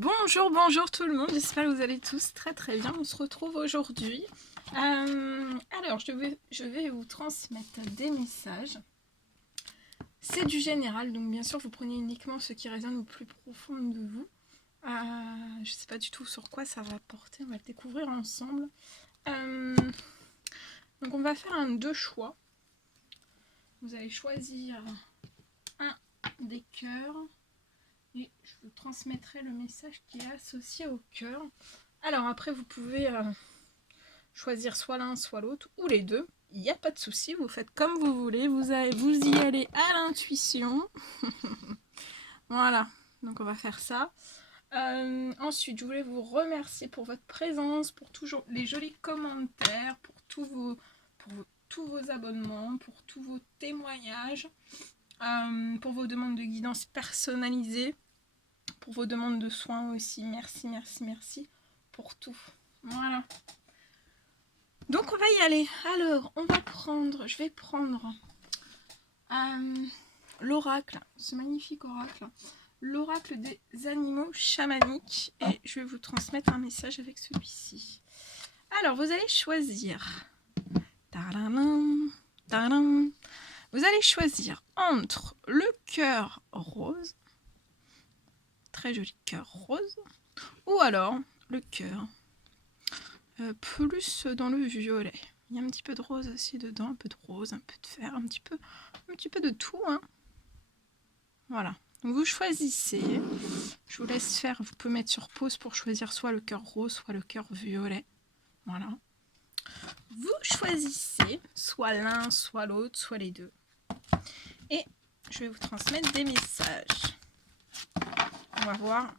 Bonjour tout le monde, j'espère que vous allez tous très bien. On se retrouve aujourd'hui. Alors, je vais vous transmettre des messages. C'est du général, donc bien sûr, vous prenez uniquement ce qui résonne au plus profond de vous. Je ne sais pas du tout sur quoi ça va porter, on va le découvrir ensemble. Donc, on va faire un 2 choix. Vous allez choisir un des cœurs. Et je vous transmettrai le message qui est associé au cœur. Alors après, vous pouvez choisir soit l'un, soit l'autre, ou les deux. Il n'y a pas de souci, vous faites comme vous voulez. Vous y allez à l'intuition. Voilà, donc on va faire ça. Ensuite, je voulais vous remercier pour votre présence, pour toujours les jolis commentaires, pour tous vos abonnements, pour tous vos témoignages, pour vos demandes de guidance personnalisées. Pour vos demandes de soins aussi, merci pour tout. Voilà. Donc on va y aller. Alors, je vais prendre l'oracle, ce magnifique oracle, l'oracle des animaux chamaniques, et je vais vous transmettre un message avec celui-ci. Alors, vous allez choisir. Tadam, tadam. Vous allez choisir entre le cœur rose, très joli cœur rose, ou alors le cœur plus dans le violet. Il y a un petit peu de rose aussi dedans, un peu de rose, un peu de fer, un petit peu de tout, hein. Voilà. Donc vous choisissez. Je vous laisse faire. Vous pouvez mettre sur pause pour choisir soit le cœur rose, soit le cœur violet. Voilà. Vous choisissez soit l'un, soit l'autre, soit les deux. Et je vais vous transmettre des messages. On va voir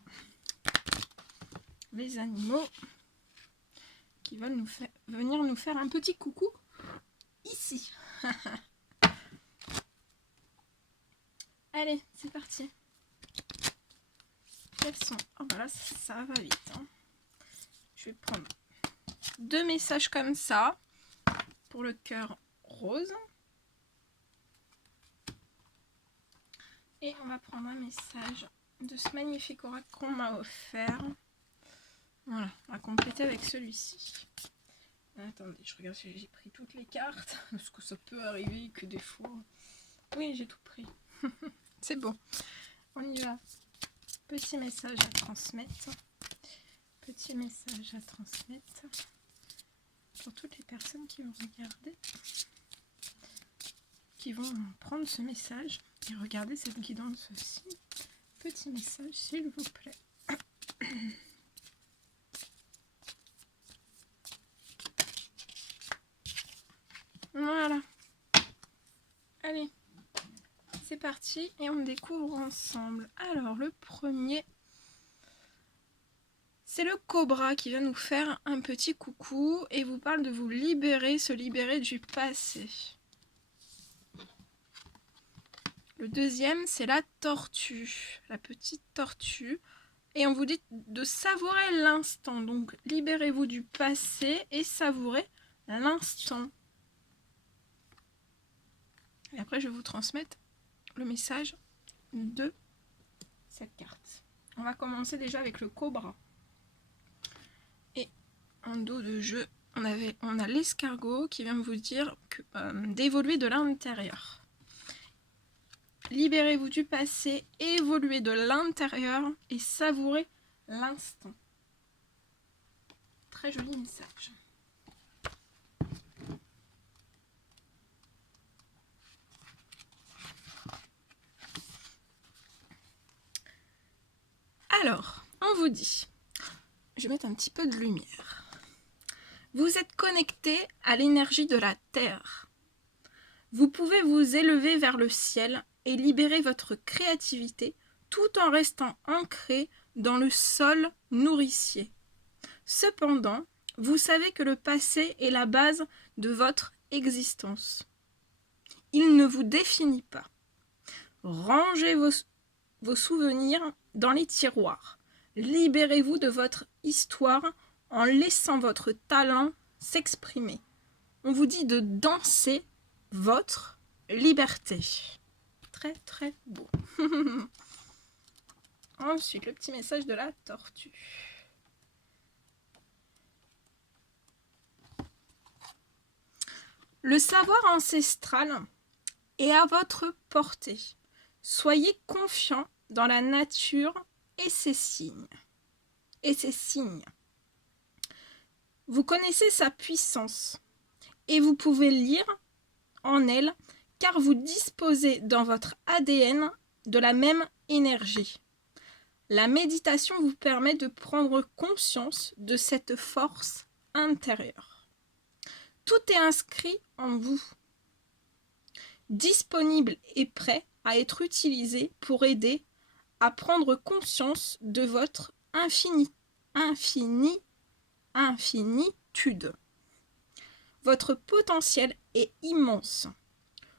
les animaux qui veulent venir nous faire un petit coucou ici. Allez, c'est parti. Quels sont... Oh bah là, ça va vite. Hein. Je vais prendre 2 messages comme ça pour le cœur rose. Et on va prendre un message de ce magnifique oracle qu'on m'a offert. Voilà, on va compléter avec celui-ci. Attendez, je regarde si j'ai pris toutes les cartes, parce que ça peut arriver que des fois... Oui, j'ai tout pris. C'est bon, on y va. Petit message à transmettre. Petit message à transmettre. Pour toutes les personnes qui vont regarder, qui vont prendre ce message et regarder cette guidance aussi. Petit message, s'il vous plaît. Voilà. Allez, c'est parti et on découvre ensemble. Alors, le premier, c'est le cobra qui vient nous faire un petit coucou et vous parle de vous libérer, se libérer du passé. Le deuxième, c'est la tortue, la petite tortue. Et on vous dit de savourer l'instant. Donc, libérez-vous du passé et savourez l'instant. Et après, je vais vous transmettre le message de cette carte. On va commencer déjà avec le cobra. Et en dos de jeu, on a l'escargot qui vient vous dire d'évoluer de l'intérieur. Libérez-vous du passé, évoluez de l'intérieur et savourez l'instant. Très joli message. Alors, on vous dit, je vais mettre un petit peu de lumière. Vous êtes connecté à l'énergie de la Terre. Vous pouvez vous élever vers le ciel et libérer votre créativité tout en restant ancré dans le sol nourricier. Cependant, vous savez que le passé est la base de votre existence. Il ne vous définit pas. Rangez vos souvenirs dans les tiroirs. Libérez-vous de votre histoire en laissant votre talent s'exprimer. On vous dit de danser votre liberté. Très beau. Ensuite, le petit message de la tortue. Le savoir ancestral est à votre portée. Soyez confiant dans la nature et ses signes. Vous connaissez sa puissance et vous pouvez lire en elle car vous disposez dans votre ADN de la même énergie. La méditation vous permet de prendre conscience de cette force intérieure. Tout est inscrit en vous, disponible et prêt à être utilisé pour aider à prendre conscience de votre infinitude. Votre potentiel est immense.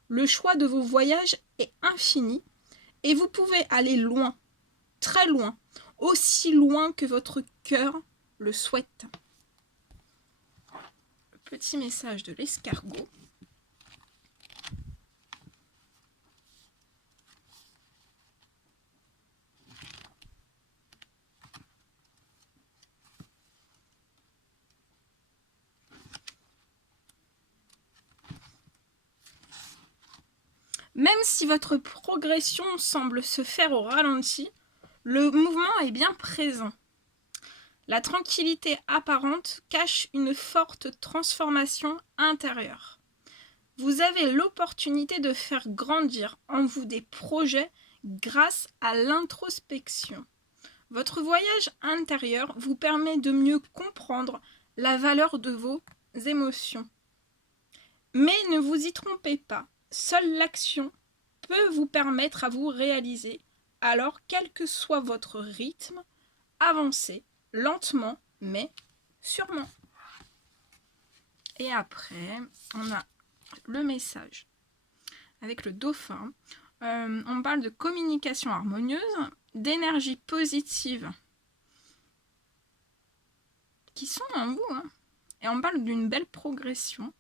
Le choix de vos voyages est infini et vous pouvez aller loin, très loin, aussi loin que votre cœur le souhaite. Le petit message de l'escargot. Même si votre progression semble se faire au ralenti, le mouvement est bien présent. La tranquillité apparente cache une forte transformation intérieure. Vous avez l'opportunité de faire grandir en vous des projets grâce à l'introspection. Votre voyage intérieur vous permet de mieux comprendre la valeur de vos émotions. Mais ne vous y trompez pas. Seule l'action peut vous permettre à vous réaliser. Alors, quel que soit votre rythme, avancez lentement, mais sûrement. Et après, on a le message avec le dauphin. On parle de communication harmonieuse, d'énergie positive qui sont en vous. Et on parle d'une belle progression.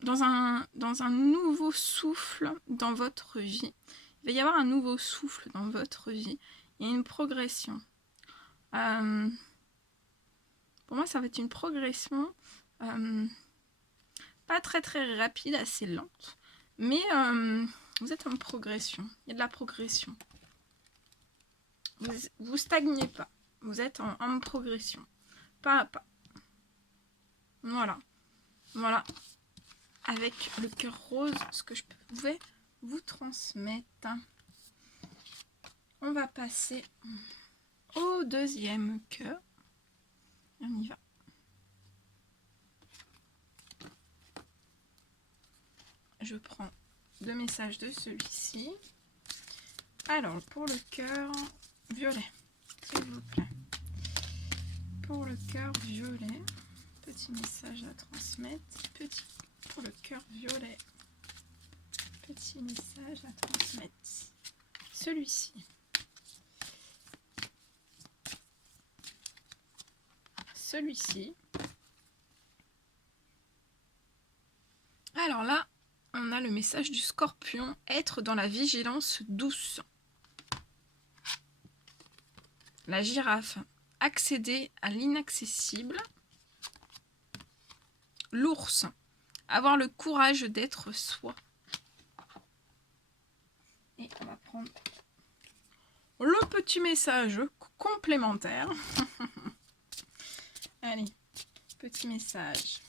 Dans un nouveau souffle dans votre vie. Il va y avoir un nouveau souffle dans votre vie. Il y a une progression. Pour moi, ça va être une progression pas très très rapide, assez lente. Mais vous êtes en progression. Il y a de la progression. Vous stagnez pas. Vous êtes en progression. Pas à pas. Voilà. Voilà. Avec le cœur rose, ce que je pouvais vous transmettre. On va passer au deuxième cœur. On y va. Je prends 2 messages de celui-ci. Alors, pour le cœur violet, s'il vous plaît. Pour le cœur violet, petit message à transmettre. Pour le cœur violet, petit message à transmettre. Celui-ci. Celui-ci. Alors là, on a le message du scorpion, être dans la vigilance douce. La girafe, accéder à l'inaccessible. L'ours, avoir le courage d'être soi. Et on va prendre le petit message complémentaire. Allez, petit message.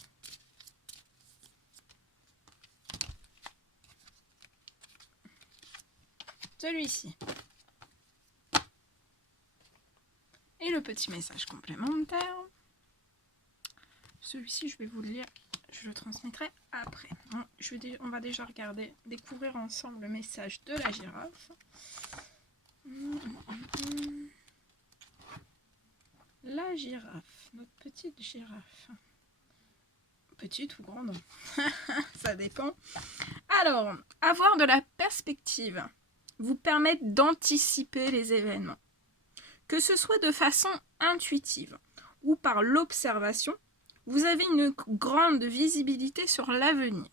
Celui-ci. Et le petit message complémentaire. Celui-ci, je vais vous le lire. Je le transmettrai après. On va déjà découvrir ensemble le message de la girafe. La girafe, notre petite girafe. Petite ou grande, ça dépend. Alors, avoir de la perspective vous permet d'anticiper les événements. Que ce soit de façon intuitive ou par l'observation, vous avez une grande visibilité sur l'avenir.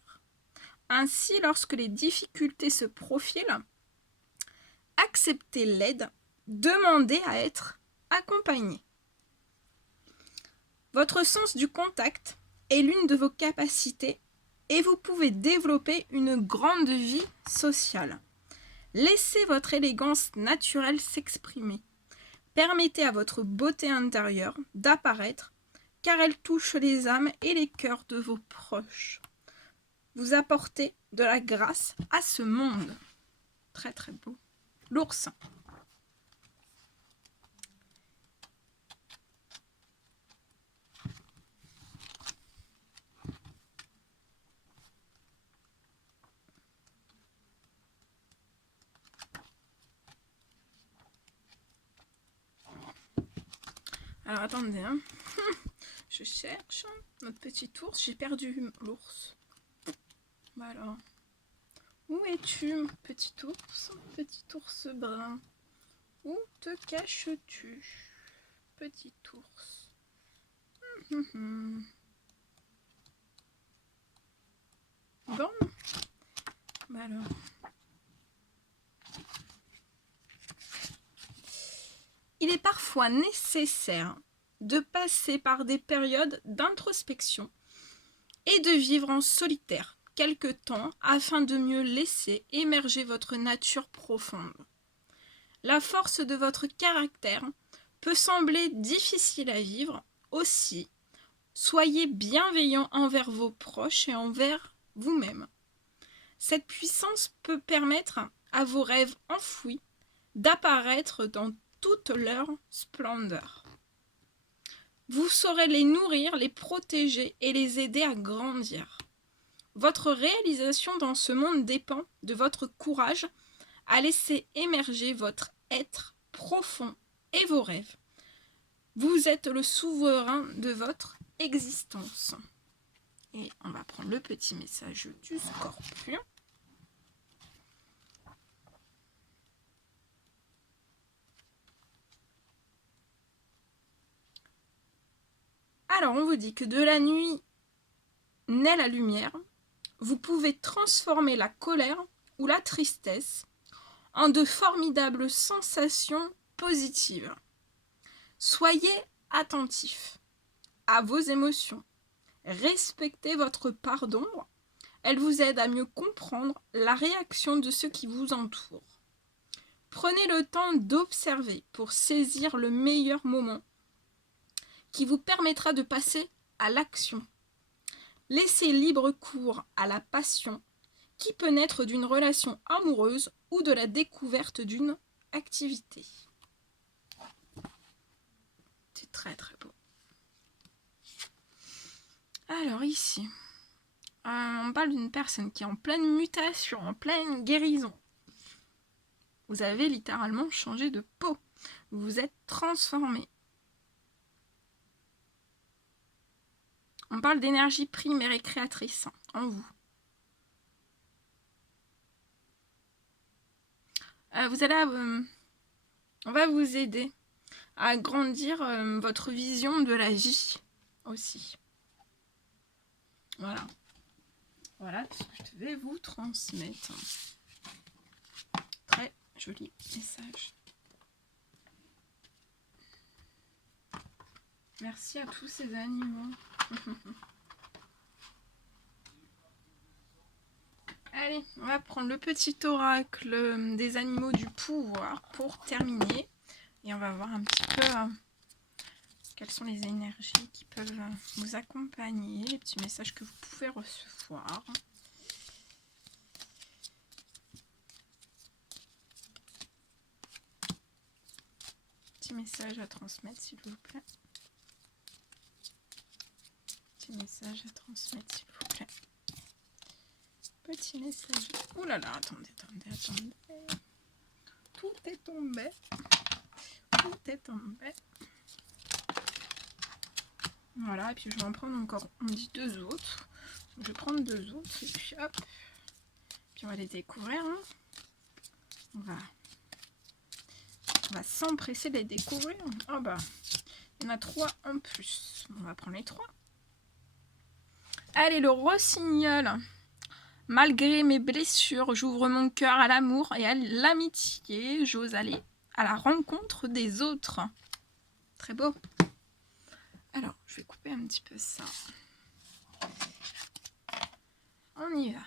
Ainsi, lorsque les difficultés se profilent, acceptez l'aide, demandez à être accompagné. Votre sens du contact est l'une de vos capacités et vous pouvez développer une grande vie sociale. Laissez votre élégance naturelle s'exprimer. Permettez à votre beauté intérieure d'apparaître car elle touche les âmes et les cœurs de vos proches. Vous apportez de la grâce à ce monde. Très très beau. L'ours. Alors attendez, hein. Je cherche notre petit ours. J'ai perdu l'ours. Voilà. Où es-tu, petit ours brun? Où te caches-tu, petit ours? Bon, bah alors. Il est parfois nécessaire de passer par des périodes d'introspection et de vivre en solitaire quelque temps afin de mieux laisser émerger votre nature profonde. La force de votre caractère peut sembler difficile à vivre aussi. Soyez bienveillant envers vos proches et envers vous-même. Cette puissance peut permettre à vos rêves enfouis d'apparaître dans toute leur splendeur. Vous saurez les nourrir, les protéger et les aider à grandir. Votre réalisation dans ce monde dépend de votre courage à laisser émerger votre être profond et vos rêves. Vous êtes le souverain de votre existence. Et on va prendre le petit message du Scorpion. Alors, on vous dit que de la nuit naît la lumière. Vous pouvez transformer la colère ou la tristesse en de formidables sensations positives. Soyez attentifs à vos émotions. Respectez votre part d'ombre. Elle vous aide à mieux comprendre la réaction de ceux qui vous entourent. Prenez le temps d'observer pour saisir le meilleur moment qui vous permettra de passer à l'action. Laissez libre cours à la passion qui peut naître d'une relation amoureuse ou de la découverte d'une activité. C'est très très beau. Alors ici, on parle d'une personne qui est en pleine mutation, en pleine guérison. Vous avez littéralement changé de peau. Vous vous êtes transformé. On parle d'énergie primaire et créatrice en vous. Vous allez, on va vous aider à agrandir votre vision de la vie aussi. Voilà. Voilà ce que je vais vous transmettre. Très joli message. Merci à tous ces animaux. Allez, on va prendre le petit oracle des animaux du pouvoir pour terminer. Et on va voir un petit peu quelles sont les énergies qui peuvent vous accompagner, les petits messages que vous pouvez recevoir. Petit message à transmettre, s'il vous plaît. Petit message à transmettre, s'il vous plaît. Petit message. Ouh là là, attendez. Tout est tombé. Voilà, et puis je vais en prendre encore, on dit 2 autres. Donc, je vais prendre 2 autres, et puis hop. Puis on va les découvrir. Hein. On va s'empresser de les découvrir. Oh bah, il y en a 3 en plus. On va prendre les 3. Allez, le rossignol. Malgré mes blessures, j'ouvre mon cœur à l'amour et à l'amitié. J'ose aller à la rencontre des autres. Très beau. Alors, je vais couper un petit peu ça. On y va.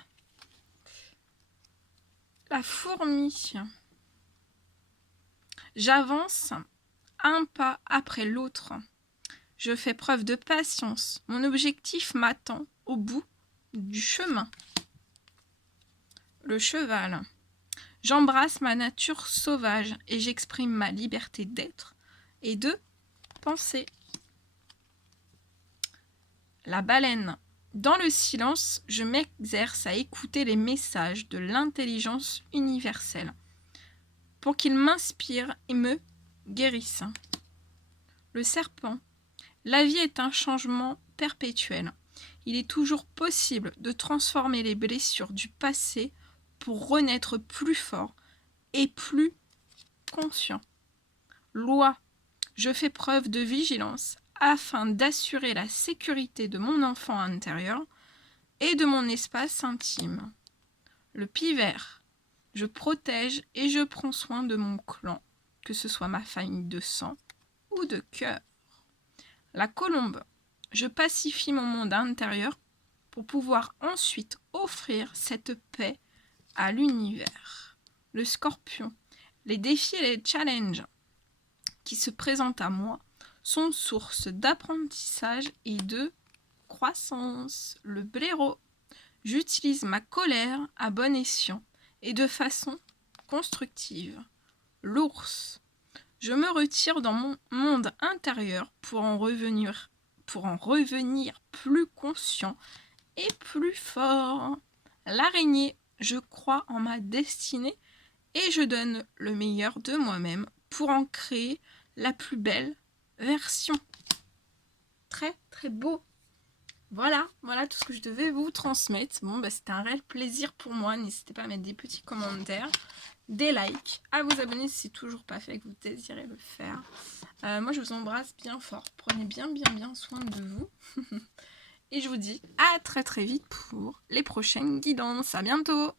La fourmi. J'avance un pas après l'autre. Je fais preuve de patience. Mon objectif m'attend au bout du chemin. Le cheval. J'embrasse ma nature sauvage et j'exprime ma liberté d'être et de penser. La baleine. Dans le silence, je m'exerce à écouter les messages de l'intelligence universelle pour qu'ils m'inspirent et me guérissent. Le serpent. La vie est un changement perpétuel. Il est toujours possible de transformer les blessures du passé pour renaître plus fort et plus conscient. Loi. Je fais preuve de vigilance afin d'assurer la sécurité de mon enfant intérieur et de mon espace intime. Le pivert. Je protège et je prends soin de mon clan, que ce soit ma famille de sang ou de cœur. La colombe. Je pacifie mon monde intérieur pour pouvoir ensuite offrir cette paix à l'univers. Le scorpion. Les défis et les challenges qui se présentent à moi sont source d'apprentissage et de croissance. Le blaireau. J'utilise ma colère à bon escient et de façon constructive. L'ours. Je me retire dans mon monde intérieur pour en revenir plus conscient et plus fort. L'araignée. Je crois en ma destinée et je donne le meilleur de moi-même pour en créer la plus belle version. Très très beau. Voilà tout ce que je devais vous transmettre. Bon, c'était un réel plaisir pour moi. N'hésitez pas à mettre des petits commentaires, des likes, à vous abonner si c'est toujours pas fait et que vous désirez le faire. Moi, je vous embrasse bien fort. Prenez bien soin de vous. Et je vous dis à très très vite pour les prochaines guidances. À bientôt!